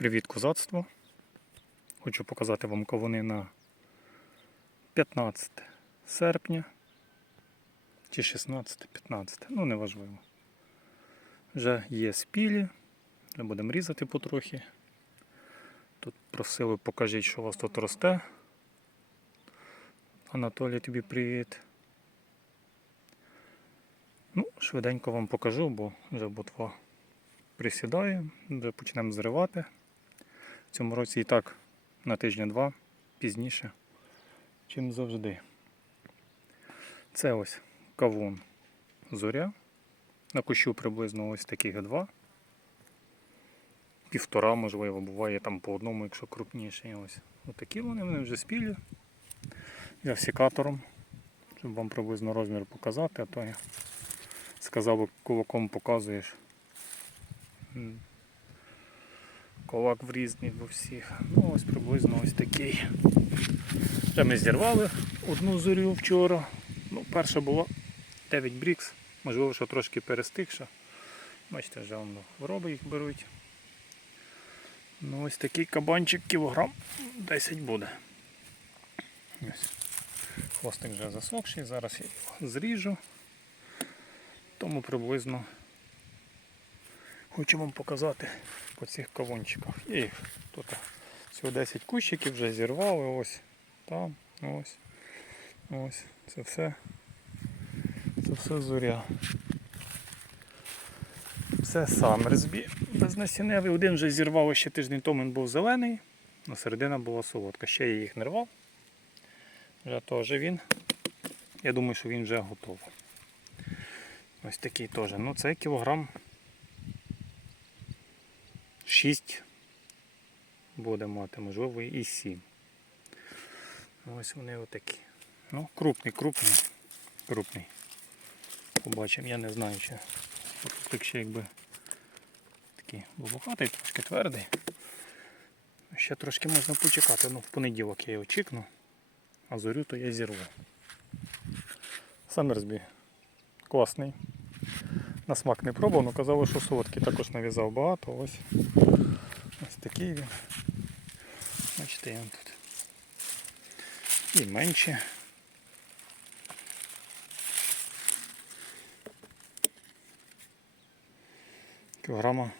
Привіт, козацтво! Хочу показати вам кавуни на 15 серпня чи 16-15, ну неважливо. Вже є спілі, вже будемо різати потрохи. Тут просили покажіть, що у вас тут росте. Анатолій, тобі привіт. Ну, швиденько вам покажу, бо вже ботва присідає, вже почнемо зривати. В цьому році і так на тижня-два пізніше, чим завжди. Це ось кавун зоря. На кущу приблизно ось таких два. Півтора, можливо, буває там по одному, якщо крупніше. Ось отакі вони, вони вже спілі. Я секатором, щоб вам приблизно розмір показати, а то я сказав, кулаком показуєш. Ковак в різний во всіх. Ну ось приблизно ось такий. Вже ми зірвали одну зорю вчора. Ну, перша була 9 брікс, можливо, що трошки перестигша. Бачите, вже воно хвороби їх беруть. Ну ось такий кабанчик кілограм 10 буде. Ось. Хвостик вже засохший, зараз я його зріжу. Тому приблизно хочу вам показати по цих кавунчиках. Їх тут всього 10 кущиків вже зірвали, ось там, ось, ось. Це все. Це все зоря. Це Саммерсбі безнасінневий. Один вже зірвав ще тиждень тому він був зелений, а середина була солодка. Ще я їх не рвав. Вже теж він. Я думаю, що він вже готовий. Ось такий теж. Ну це кілограм 6 буде мати, можливо і 7. Ось вони отакі. Ну, крупний, крупний, крупний. Побачимо, я не знаю, чи так ще якби такий вибухатий, трошки твердий. Ще трошки можна почекати. Ну, в понеділок я його чекну, а зорю то я зірву. Саммерсбі класний. На смак не пробував, але казали, що солодкий також нав'язав багато. Ось ось такий він. Бачите, він тут. І менші. Кілограма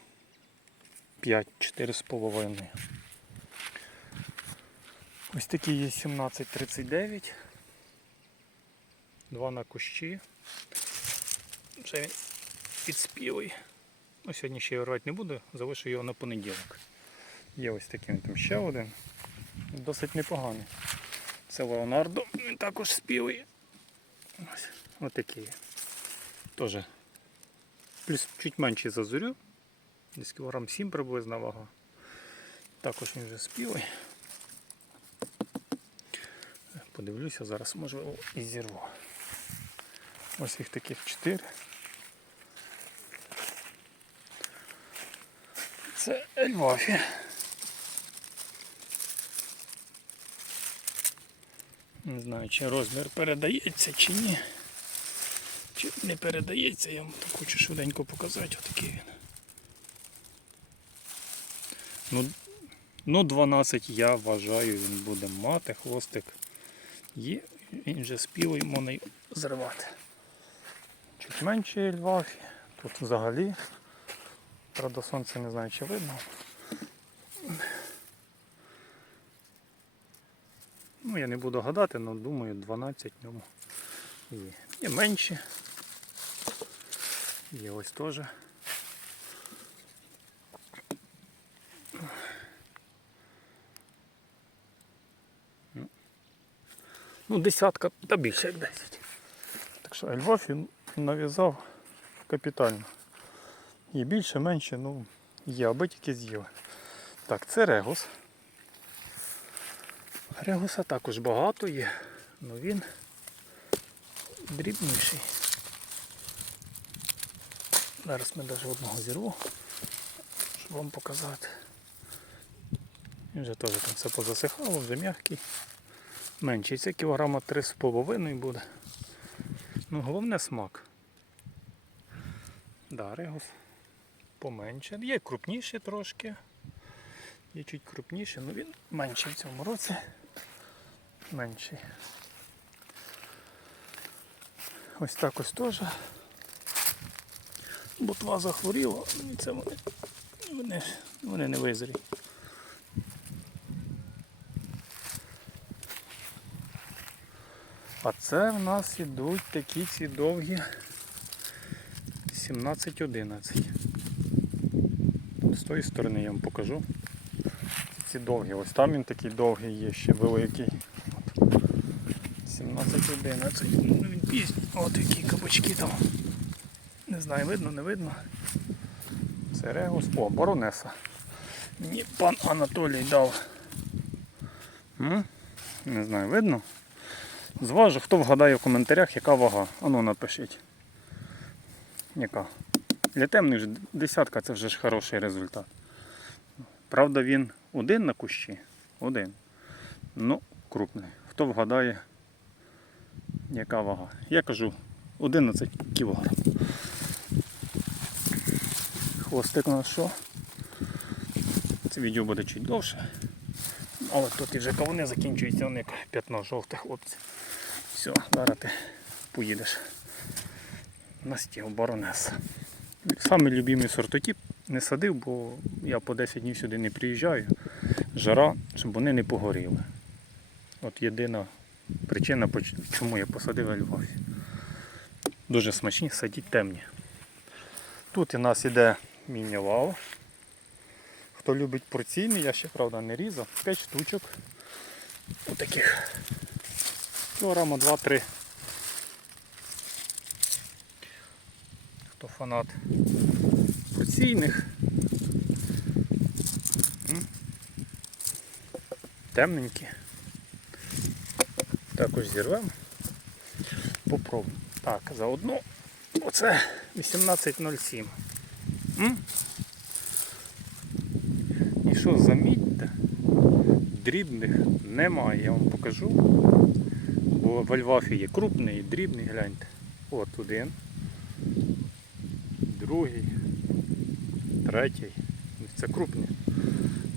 5-4 з половиною. Ось такі є 17,39. Два на кущі. Вже він підспілий. Ну, сьогодні ще його рвати не буду, залишу його на понеділок. Є ось такий там ще один. Досить непоганий. Це Леонардо, він також спілий. Ось, такий. Теж плюс чуть менший за зорю. Десь кілограм 7 приблизна вага. Також він вже спілий. Подивлюся, зараз можливо і зірву. Ось їх таких 4. Це Ельвафі. Не знаю, чи розмір передається чи ні. Чи не передається, я вам хочу швиденько показати, отакий він. Ну, ну 12 я вважаю, він буде мати, хвостик є, він вже спілий, можна зривати. Чуть менше Ельвафі, тут взагалі. Правда, сонце не знаю, чи видно. Ну, я не буду гадати, але думаю 12 в ньому є. Є менші. Є ось теж. Ну, Ну, десятка та більше як 10. Так що Ельвафі нав'язав капітально. Є більше, менше, ну, є, аби тільки з'їли. Так, це регус. Регуса також багато є, але він дрібніший. Зараз ми навіть одного зірву, щоб вам показати. Він вже теж там все позасихало, вже м'який. Менший, це кілограма 3,5 буде. Ну, головне смак. Да, регус поменше. Є крупніші трошки. Є чуть крупніший, але він менший в цьому році. Менший. Ось так ось теж. Ботва захворіла, і це вони, вони, вони не визрі. А це в нас ідуть такі ці довгі 17-11. Тої сторони я вам покажу. Ці довгі. Ось там він такий довгий є, ще великий. От. 17-11. Ну він пізній. От які кабачки там. Не знаю, видно, не видно. Це регус. О, баронеса. Мені пан Анатолій дав. М? Не знаю, видно? Зважу, хто вгадає в коментарях, яка вага. Ану напишіть. Яка? Для темних десятка це вже ж хороший результат. Правда, він один на кущі. Один. Ну, крупний. Хто вгадає, яка вага? Я кажу 11 кг. Хвостик у нас що? Це відео буде чуть довше. Але тут і вже кавуни закінчуються, вони як п'ятно жовте, хлопці. Все, зараз ти поїдеш на баронеса. Саме любимий сортотип не садив, бо я по 10 днів сюди не приїжджаю. Жара, щоб вони не погоріли. От єдина причина, чому я посадив альвафі. Дуже смачні, садіть темні. Тут у нас іде міні-лав. Хто любить порційний, я ще правда не різав. 5 штучок. Отаких. Кілограма 2-3. Хто фанат порційних. М. Темненькі. Також зірвемо. Попробуємо. Так, заодно оце 18.07. І що замітьте, дрібних немає, я вам покажу. Бо в альвафі є крупний і дрібний, гляньте. От один, другий, третій. Це крупні.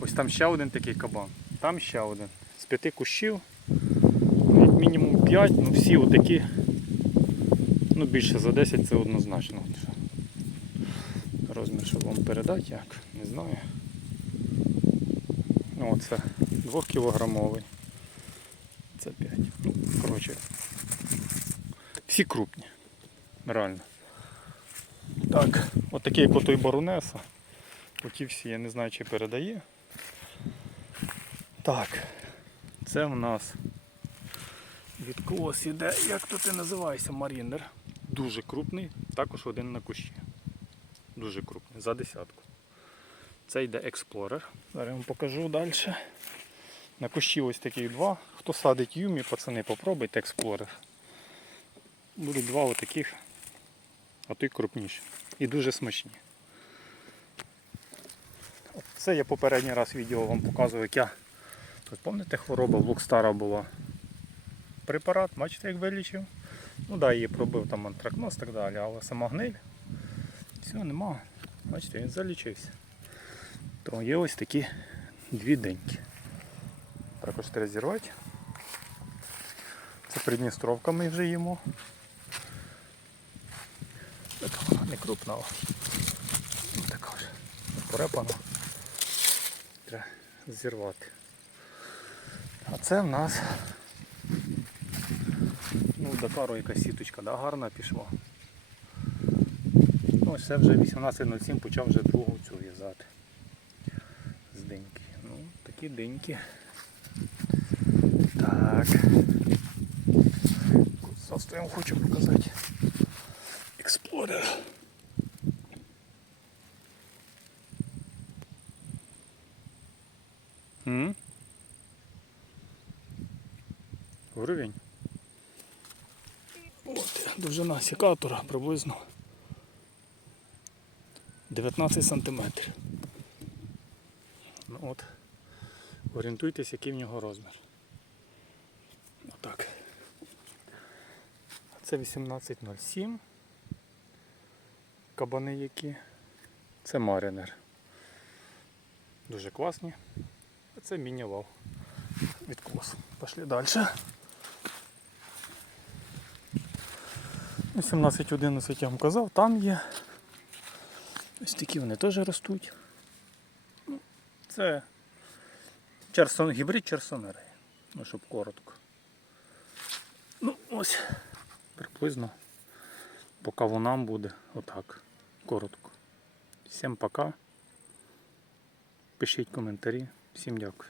Ось там ще один такий кабан, там ще один. З п'яти кущів, ну, як мінімум 5, ну всі отакі. Ну більше за 10 це однозначно. Розмір, щоб вам передати як, не знаю. Ну оце 2 кілограмовий. Це 5. Ну, коротше. Всі крупні. Реально. Так, от такий як отой баронеса. Оті всі, я не знаю, чи передає. Так, це в нас від іде, як то ти називаєшся, Марінер. Дуже крупний, також один на кущі. Дуже крупний, за десятку. Це йде експлорер. Зараз я вам покажу далі. На кущі ось таких два. Хто садить юмі, пацани, попробуйте експлорер. Будуть два отаких, а то й крупніші. І дуже смачні. Це я попередній раз відео вам показував, як я. Тут пам'ятаєте, хвороба в Лукстара була. Препарат, бачите, як вилічив. Ну да, її пробив там антракноз і так далі, але сама гниль. Все, нема. Бачите, він залічився. То є ось такі дві деньки. Також треба зірвати. Це придністровка ми вже їмо. Така не крупна, ну, така ж порепана. Треба зірвати. А це в нас ну, в Дакару якась сіточка, да, гарна пішла. Ну, ось це вже 18.07 почав вже другу цю в'язати. З диньки. Ну, такі диньки. Так. Вам хочу показати. Експлорер. М? Уровень. От, довжина секатора приблизно 19 сантиметрів. Ну от, орієнтуйтесь, який в нього розмір. Отак. Це 18.07. Кабани які. Це маринер. Дуже класні. А це міні-вал. Відкос. Пішли далі. 17-11 я вам казав, там є. Ось такі вони теж ростуть. Ну, Це черсон, гібрид черсонери. Ну, щоб коротко. Ну, ось приблизно по кавунам буде отак. Коротко. Всім пока. Пишіть коментарі. Всім дякую.